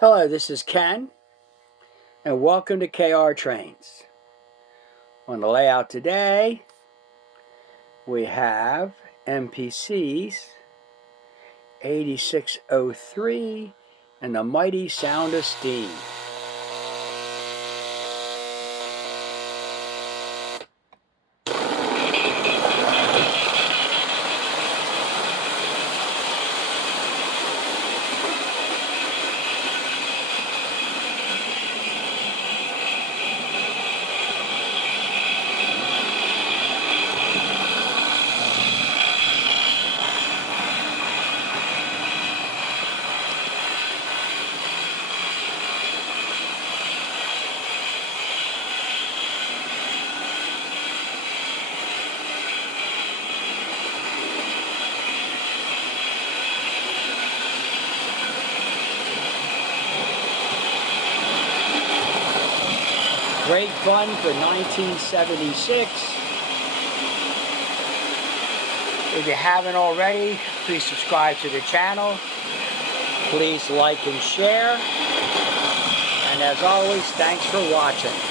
Hello, this is Ken, and welcome to KR Trains. On the layout today, we have MPC's 8603 and the mighty sound of steam. Great fun for 1976. If you haven't already, please subscribe to the channel. Please like and share. And as always, thanks for watching.